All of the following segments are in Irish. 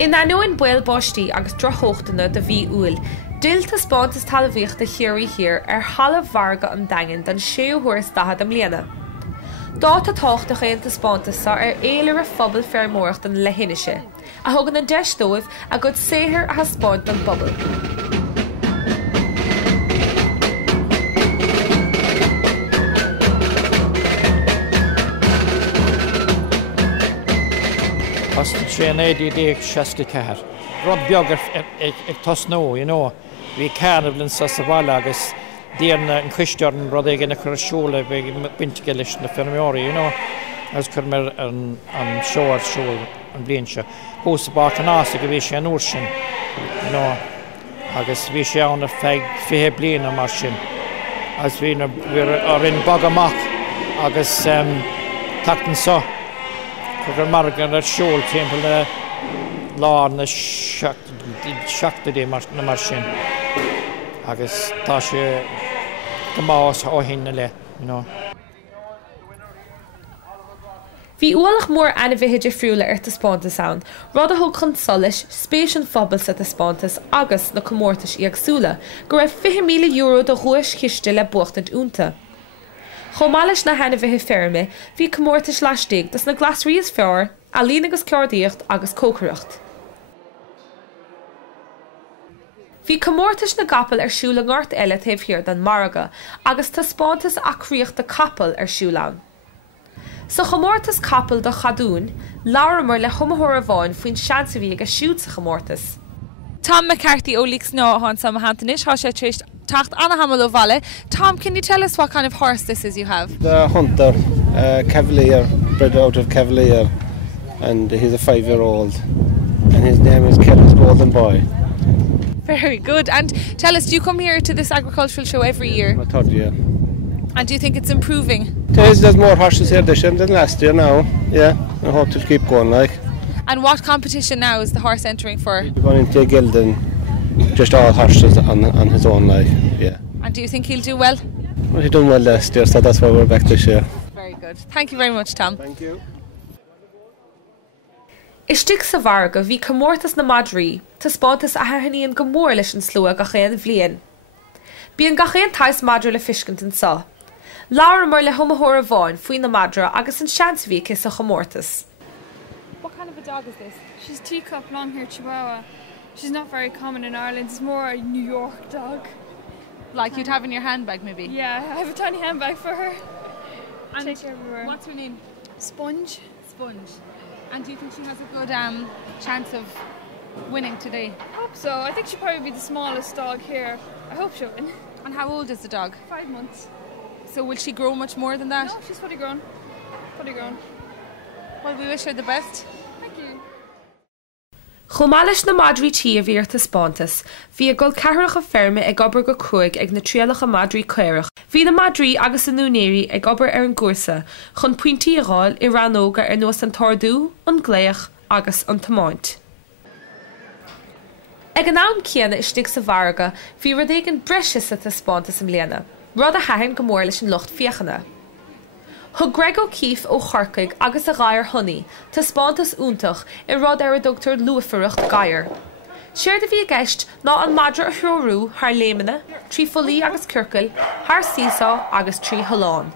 In anúin buil bostí agus drochóchtainna de bhí úil, dil Taispeantas Talamhaíochta Chiarraí Thiar hala bharga an dagan don séúthúras dahad am léana. Dá tá táchtach éon Taispeantasa éilear a phobal fearmóracht an lehinise, a thugan an deisdóibh a go séthir a haspáid an bobal. As the train ADD Shasta Car. Rod Biogar ag Tosno, you know. We carnival in Sassavalagas, Dean and Christian Rodrigan Crashola, big Bintigalish, the Fermiori, you know. As Kermer and Shore, and Blincha. Who's about an Asa, Gavish and Ocean, you know. Agus Vish on the Fag, Fiheblina Marchin. As we're in Bagamak, Agus Tacton Saw. Margan at Shoal Temple, Law and the Shakta de Marchin. Agus Tasha Gamas Ohinale, you know. Bhí uallach mór anamhithe friúla Taispeantas ann, rud a thug chun solis, spéis an phobal sa Taispeantas agus na comórtais agsúla, go raibh €50,000 do thuais chiste le buachtant únta. Chomális na hanamhithe ferme, bhí comórtais leistigh das na glasríos fearr, a líon agus ceardaíocht agus cócaireacht. Bhí comórtais na gapal siúla ngart eile taobh thiar den Maraga, agus Taispeantas achríocht de capal siúlán. Sa chomórtas capal do Chadún, láramar le chumathóir bháin faoin seansa bhí agus siúd sa chomórtas. Tom McCarthy ó Leaks Ná on Talamhaíochta há sé tríist tacht Anna Hamelo Valley. Tom, can you tell us what kind of horse this is you have? The hunter, Cavalier, bred out of Cavalier, and he's a 5-year-old, and his name is Kelly's Golden Boy. Very good. And tell us, do you come here to this agricultural show every year? My third year. And do you think it's improving? There's more horses here this year than last year now, yeah. I hope to keep going like. And what competition now is the horse entering for? We're going into a guild and just all horses on his own like, yeah. And do you think he'll do well? Well, he done well last year, so that's why we're back this year. Very good. Thank you very much, Tom. Thank you. Istig sa bharga bhí comórtas na Madrí, Taispeantas a haithníonn go mór leis an slua gachéan bhliain. Bíonn gachéan tais Madra le fiscint an sa. Láramar le chumathóir bháin faoin na Madra agus an seansbhí sa chomórtas. What kind of a dog is this? She's teacup long-haired Chihuahua. She's not very common in Ireland. It's more a New York dog. Like you'd have in your handbag, maybe? Yeah, I have a tiny handbag for her. And take her everywhere. What's her name? Sponge. Sponge. And do you think she has a good chance of winning today? I hope so. I think she'll probably be the smallest dog here. I hope she'll win. And how old is the dog? 5 months. So will she grow much more than that? No, she's fully grown. Fully grown. Well, we wish her the best. Thank you. Chomális na Madrí tí a bhí Taispeantas, bhí a gol ceithreacha ferme ag obair go cruig ag na tríalacha Madrí céireach. Bhí na Madrí agus an Núnéirí ag obair an gúrsa, chun pointí a gháil I ranóga nuas an tordú, an gléach agus an tamáint. Ag an am céanna istig sa bharga, bhí rud ag an breise sa Taispeantas am léana, rud a haithn go mór leis an lucht fiochanna. Thug Greg O'Keefe ó Chorcaig agus a ghair honey, Taispeantas úntach I rud ar a Dr. Luafarucht Gaier. Séir de bhí a gceist ná an Madra a threorú, thar léimena, trí folí agus curcail, thar síosá agus trí holáin.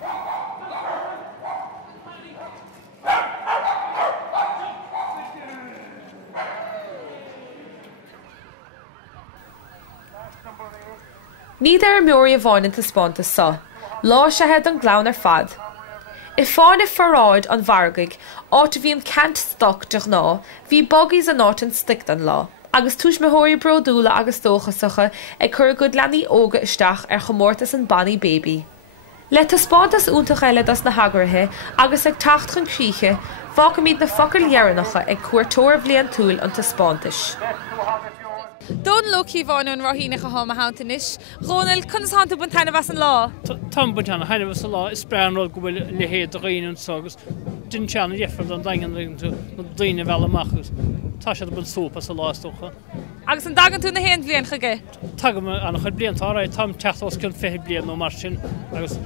Níd ar meorí a bháin in Taispeantas sa, lá se head an glán ar fad. I fáin I forráid an bhargaig, áit a bhí an cant stoc deach ná, bhí boggies an áit an stict an lá, agus túis meóirí brodúla agus tóchasacha ag chur go leanaí óga isteach ar chomórtas an bannaí baby. Le Taispeantas úntach eile das na hagrathe agus ag tacht chun críche, fáca míad na focail dhearanacha ag cuairtóir bbliain túil an Taispeantas. Don Loki bháin an roihína go háma hátanis, Ronald, chun is hananta buntainna bheas an lá? Tom buntainna haine bheas an lá, is brean rud go bhfuil le héad a réann agus din teanna dhéfar an dagan na daoine bheala machgus. Tá sé bun sópa sa lástocha. Agus an dagan tú na héan blian chuige? Tagam an chuid blian tá raid tam techt os cinn fehi blian nó mar sin, agus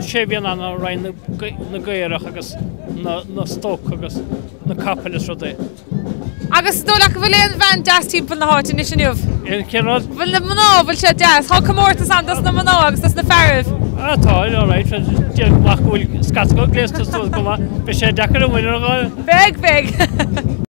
sé bhíon an rain na gaiarach agus na stóc agus na capel is rud é. Agus dó le go bhfuil éon bhean jazz timp na háit in isisiúh. Cirrod? Bhfuil na mná bhfuil sé jazz, Tá commórtas an das na mná agus das na fearh. Tá, all right, dír mach bhfuil scasco gléas tú go be sé dechar a bhaine gáil. Beg.